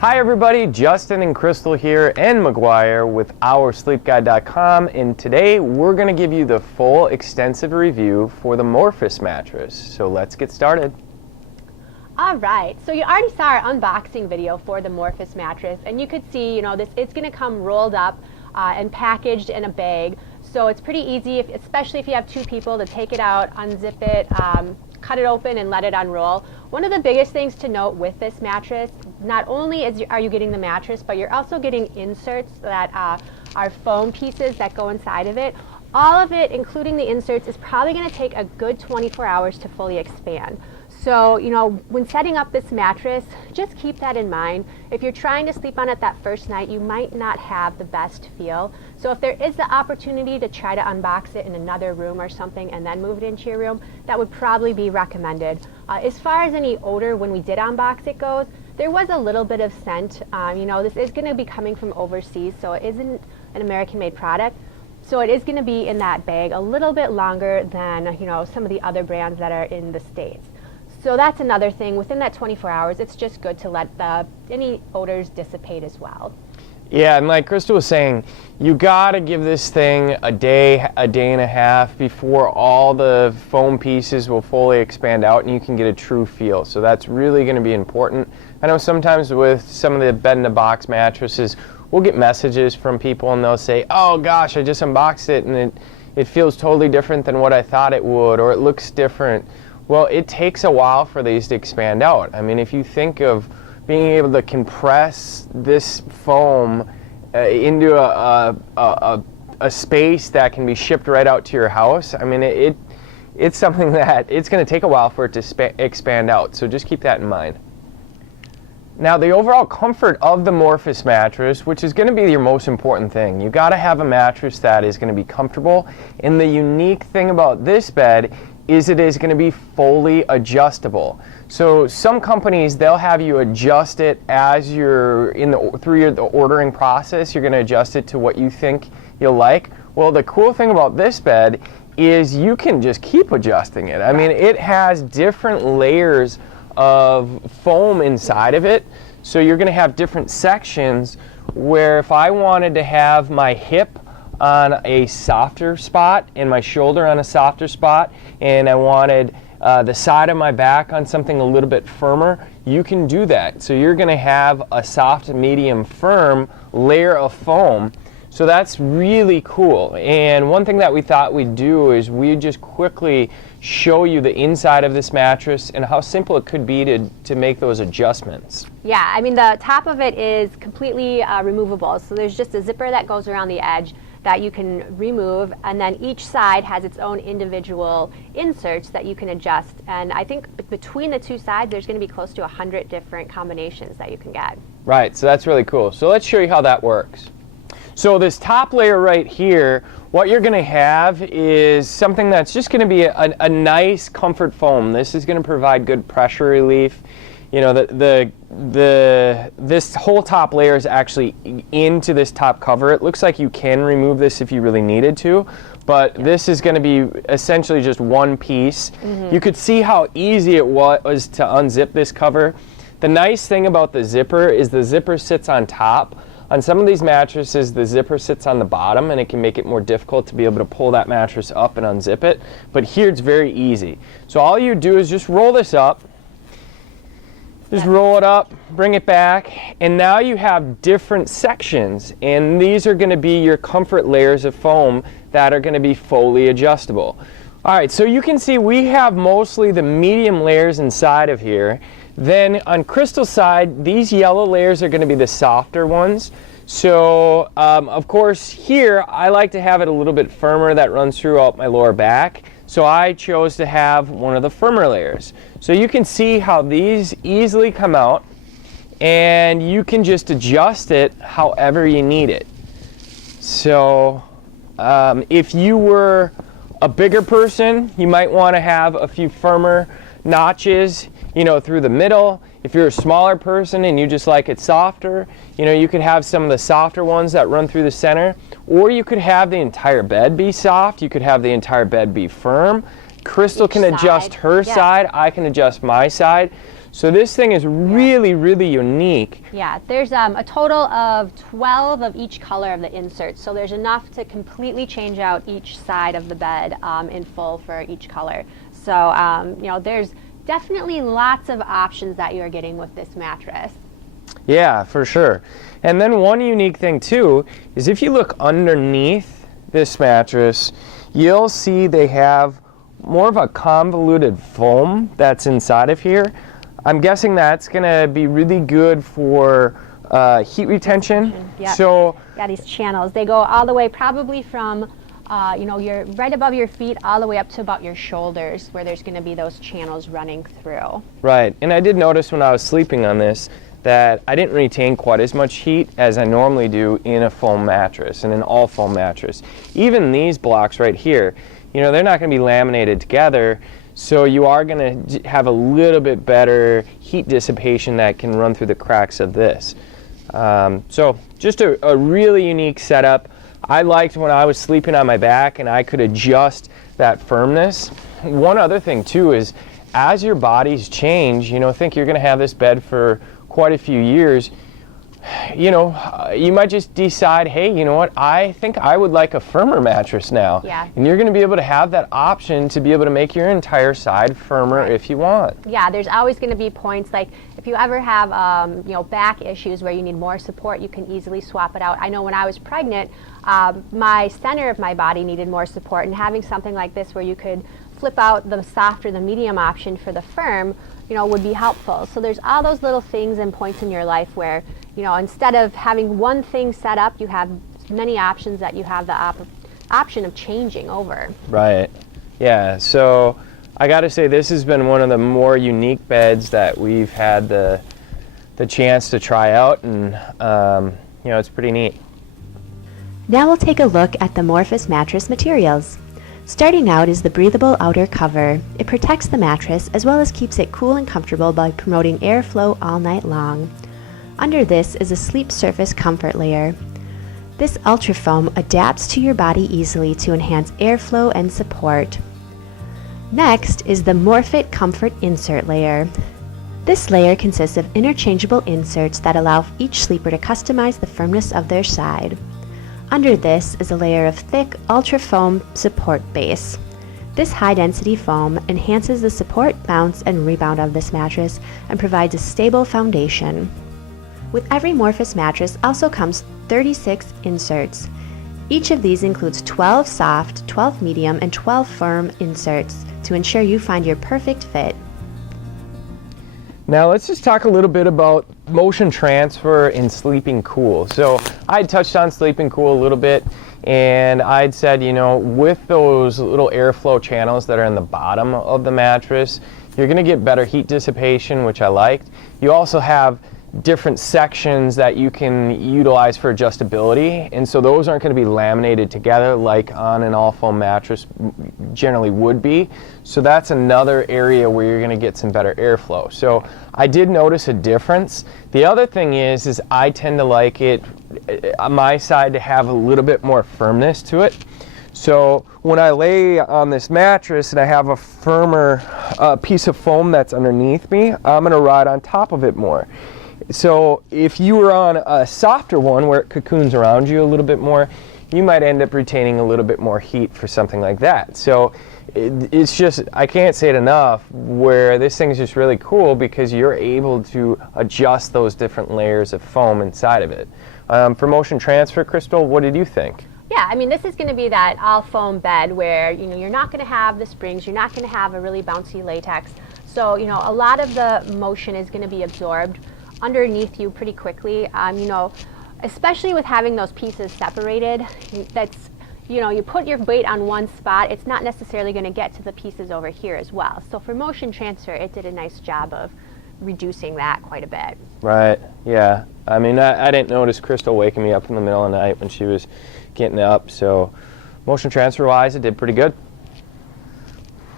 Hi everybody, Justin and Crystal here and McGuire with OurSleepGuide.com, and today we're going to give you the full extensive review for the Morphiis mattress. So let's get started. Alright, so you already saw our unboxing video for the Morphiis mattress, and you could see, it's going to come rolled up and packaged in a bag. So it's pretty easy, especially if you have two people, to take it out, unzip it, cut it open and let it unroll. One of the biggest things to note with this mattress, not only are you getting the mattress, but you're also getting inserts that are foam pieces that go inside of it. All of it, including the inserts, is probably going to take a good 24 hours to fully expand. So, when setting up this mattress, just keep that in mind. If you're trying to sleep on it that first night, you might not have the best feel. So if there is the opportunity to try to unbox it in another room or something and then move it into your room, that would probably be recommended. As far as any odor when we did unbox it goes, there was a little bit of scent. This is going to be coming from overseas, so it isn't an American-made product. So it is going to be in that bag a little bit longer than, some of the other brands that are in the States. So that's another thing. Within that 24 hours, it's just good to let any odors dissipate as well. Yeah, and like Crystal was saying, you gotta give this thing a day and a half before all the foam pieces will fully expand out and you can get a true feel. So that's really gonna be important. I know sometimes with some of the bed-in-a-box mattresses, we'll get messages from people and they'll say, oh gosh, I just unboxed it and it feels totally different than what I thought it would, or it looks different. Well, it takes a while for these to expand out. I mean, if you think of being able to compress this foam into a space that can be shipped right out to your house, I mean, it's something that it's going to take a while for it to expand out. So just keep that in mind. Now, the overall comfort of the Morphiis mattress, which is going to be your most important thing, you got to have a mattress that is going to be comfortable. And the unique thing about this bed is it is going to be fully adjustable. So some companies, they'll have you adjust it as you're through the ordering process. You're going to adjust it to what you think you'll like. Well, the cool thing about this bed is you can just keep adjusting it. I mean, it has different layers of foam inside of it. So you're going to have different sections where if I wanted to have my hip on a softer spot and my shoulder on a softer spot, and I wanted the side of my back on something a little bit firmer, you can do that. So you're going to have a soft, medium, firm layer of foam. So that's really cool. And one thing that we thought we'd do is we'd just quickly show you the inside of this mattress and how simple it could be to make those adjustments. Yeah, I mean, the top of it is completely removable. So there's just a zipper that goes around the edge that you can remove, and then each side has its own individual inserts that you can adjust. And I think between the two sides, there's going to be close to 100 different combinations that you can get. Right, so that's really cool. So let's show you how that works. So this top layer right here, what you're going to have is something that's just going to be a nice comfort foam. This is going to provide good pressure relief. This whole top layer is actually into this top cover. It looks like you can remove this if you really needed to, but this is going to be essentially just one piece. You could see how easy it was to unzip this cover. The nice thing about the zipper is the zipper sits on top. On some of these mattresses, the zipper sits on the bottom and it can make it more difficult to be able to pull that mattress up and unzip it. But here it's very easy. So all you do is just roll this up. Just roll it up, bring it back, and now you have different sections, and these are going to be your comfort layers of foam that are going to be fully adjustable. All right, so you can see we have mostly the medium layers inside of here. Then on Crystal's side, these yellow layers are going to be the softer ones. So of course here I like to have it a little bit firmer that runs throughout my lower back. So I chose to have one of the firmer layers. So you can see how these easily come out, and you can just adjust it however you need it. So if you were a bigger person, you might want to have a few firmer notches, through the middle. If you're a smaller person and you just like it softer, you could have some of the softer ones that run through the center, or you could have the entire bed be soft. You could have the entire bed be firm. Crystal can adjust her side. I can adjust my side. So this thing is really, really unique. Yeah, there's a total of 12 of each color of the inserts, so there's enough to completely change out each side of the bed in full for each color. So, you know, there's definitely lots of options that you're getting with this mattress. Yeah, for sure. And then one unique thing too is if you look underneath this mattress, you'll see they have more of a convoluted foam that's inside of here. I'm guessing that's going to be really good for heat retention. Yep. So yeah, these channels, they go all the way probably from you know, you're right above your feet all the way up to about your shoulders, where there's going to be those channels running through. Right, and I did notice when I was sleeping on this that I didn't retain quite as much heat as I normally do in a foam mattress, and an all foam mattress. Even these blocks right here, you know, they're not going to be laminated together, so you are going to have a little bit better heat dissipation that can run through the cracks of this. So just a really unique setup. I liked when I was sleeping on my back and I could adjust that firmness. One other thing too is as your bodies change, you know, think you're going to have this bed for quite a few years, you know, you might just decide, hey, you know what, I think I would like a firmer mattress now. Yeah. And you're going to be able to have that option to be able to make your entire side firmer if you want. Yeah, there's always going to be points, like if you ever have you know, back issues where you need more support, you can easily swap it out. I know when I was pregnant, my center of my body needed more support, and having something like this where you could flip out the soft or the medium option for the firm, you know, would be helpful. So there's all those little things and points in your life where, you know, instead of having one thing set up, you have many options that you have the option of changing over. Right. Yeah. So I got to say, this has been one of the more unique beds that we've had the chance to try out, and you know, it's pretty neat. Now we'll take a look at the Morphiis mattress materials. Starting out is the breathable outer cover. It protects the mattress as well as keeps it cool and comfortable by promoting airflow all night long. Under this is a sleep surface comfort layer. This ultra foam adapts to your body easily to enhance airflow and support. Next is the Morphiis comfort insert layer. This layer consists of interchangeable inserts that allow each sleeper to customize the firmness of their side. Under this is a layer of thick, ultra foam support base. This high-density foam enhances the support, bounce, and rebound of this mattress and provides a stable foundation. With every Morphiis mattress also comes 36 inserts. Each of these includes 12 soft, 12 medium, and 12 firm inserts to ensure you find your perfect fit. Now let's just talk a little bit about motion transfer in sleeping cool. So I touched on sleeping cool a little bit, and I'd said, you know, with those little airflow channels that are in the bottom of the mattress, you're going to get better heat dissipation, which I liked. You also have different sections that you can utilize for adjustability, and so those aren't going to be laminated together like on an all foam mattress generally would be. So that's another area where you're going to get some better airflow. So I did notice a difference. The other thing is I tend to like it on my side to have a little bit more firmness to it. So when I lay on this mattress and I have a firmer piece of foam that's underneath me, I'm going to ride on top of it more. So if you were on a softer one where it cocoons around you a little bit more, you might end up retaining a little bit more heat for something like that. So it's just, I can't say it enough, where this thing is just really cool because you're able to adjust those different layers of foam inside of it. For motion transfer, Crystal, what did you think? Yeah, I mean, this is going to be that all foam bed where, you know, you're not going to have the springs, you're not going to have a really bouncy latex. So, you know, a lot of the motion is going to be absorbed underneath you pretty quickly. You know, especially with having those pieces separated, that's, you know, you put your weight on one spot, it's not necessarily going to get to the pieces over here as well. So for motion transfer, it did a nice job of reducing that quite a bit. Right, yeah. I mean, I didn't notice Crystal waking me up in the middle of the night when she was getting up, so motion transfer wise, it did pretty good.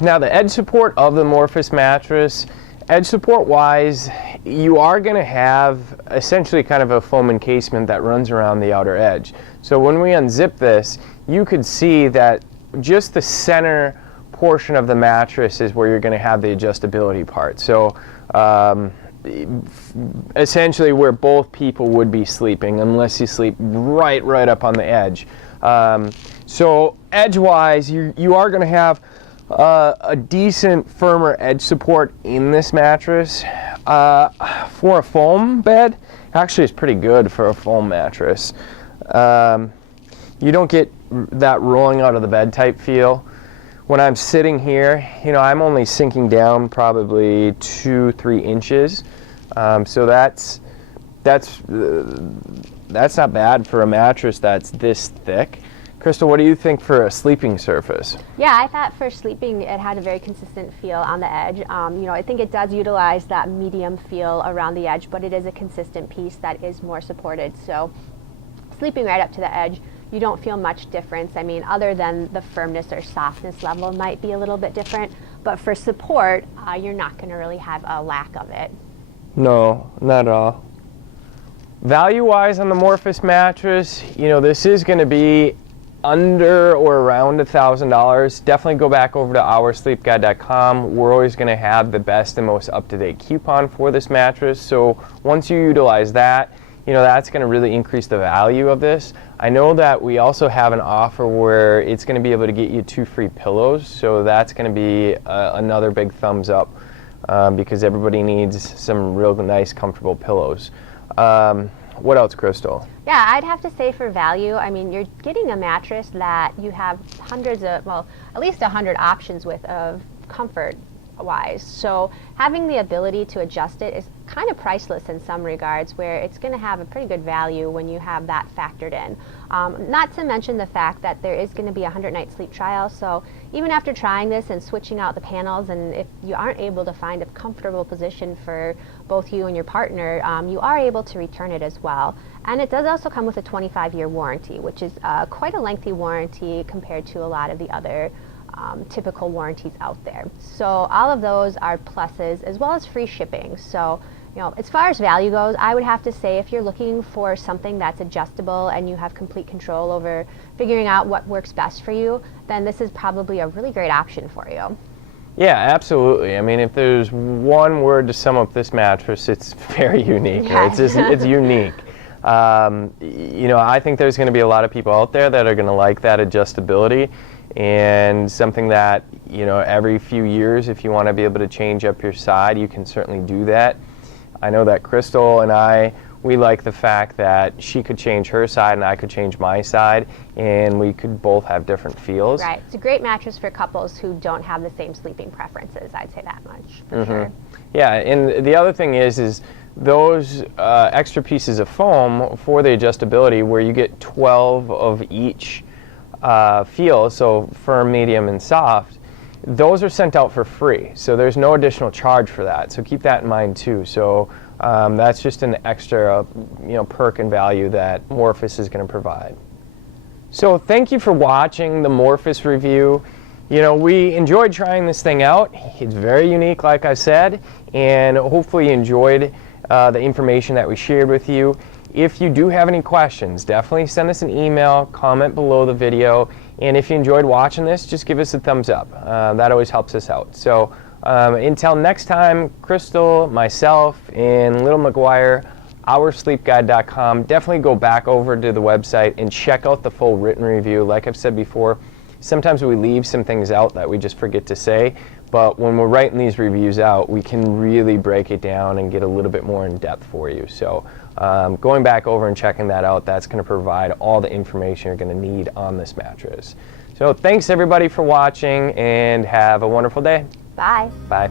Now the edge support of the Morphiis mattress, edge support wise, you are going to have essentially kind of a foam encasement that runs around the outer edge. So when we unzip this, you could see that just the center portion of the mattress is where you're going to have the adjustability part. So essentially where both people would be sleeping, unless you sleep right up on the edge. So edgewise, you are going to have a decent firmer edge support in this mattress. For a foam bed, actually it's pretty good for a foam mattress. You don't get that rolling out of the bed type feel. When I'm sitting here, you know, I'm only sinking down probably 2-3 inches. So that's not bad for a mattress that's this thick. Crystal, what do you think for a sleeping surface? Yeah, I thought for sleeping it had a very consistent feel on the edge. You know, I think it does utilize that medium feel around the edge, but it is a consistent piece that is more supported. So sleeping right up to the edge, you don't feel much difference. I mean, other than the firmness or softness level might be a little bit different, but for support, you're not going to really have a lack of it. No, not at all. Value-wise on the Morphiis mattress, you know, this is going to be under or around $1,000. Definitely go back over to oursleepguide.com. We're always going to have the best and most up-to-date coupon for this mattress. So once you utilize that, you know, that's going to really increase the value of this. I know that we also have an offer where it's going to be able to get you 2 free pillows. So that's going to be another big thumbs up because everybody needs some real nice, comfortable pillows. What else, Crystal? Yeah, I'd have to say for value, I mean, you're getting a mattress that you have hundreds of, well, at least 100 options with of comfort-wise. So having the ability to adjust it is kind of priceless in some regards, where it's going to have a pretty good value when you have that factored in. Not to mention the fact that there is going to be a 100-night sleep trial, so even after trying this and switching out the panels, and if you aren't able to find a comfortable position for both you and your partner, you are able to return it as well. And it does also come with a 25-year warranty, which is quite a lengthy warranty compared to a lot of the other typical warranties out there. So all of those are pluses, as well as free shipping. So, you know, as far as value goes, I would have to say if you're looking for something that's adjustable and you have complete control over figuring out what works best for you, then this is probably a really great option for you. Yeah, absolutely. I mean, if there's one word to sum up this mattress, it's very unique. Yes. Right? It's unique. You know, I think there's going to be a lot of people out there that are going to like that adjustability, and something that, you know, every few years, if you want to be able to change up your side, you can certainly do that. I know that Crystal and I, we like the fact that she could change her side and I could change my side, and we could both have different feels. Right. It's a great mattress for couples who don't have the same sleeping preferences. I'd say that much, for sure. Yeah, and the other thing is those extra pieces of foam for the adjustability, where you get 12 of each feel, so firm, medium, and soft, those are sent out for free. So there's no additional charge for that. So keep that in mind too. So that's just an extra, you know, perk and value that Morphiis is going to provide. So thank you for watching the Morphiis review. You know, we enjoyed trying this thing out. It's very unique, like I said, and hopefully you enjoyed the information that we shared with you. If you do have any questions, definitely send us an email, comment below the video, and if you enjoyed watching this, just give us a thumbs up. That always helps us out. So until next time, Crystal, myself, and Little McGuire, oursleepguide.com, definitely go back over to the website and check out the full written review. Like I've said before, sometimes we leave some things out that we just forget to say, but when we're writing these reviews out, we can really break it down and get a little bit more in depth for you. So going back over and checking that out, that's going to provide all the information you're going to need on this mattress. So thanks everybody for watching, and have a wonderful day. Bye. Bye.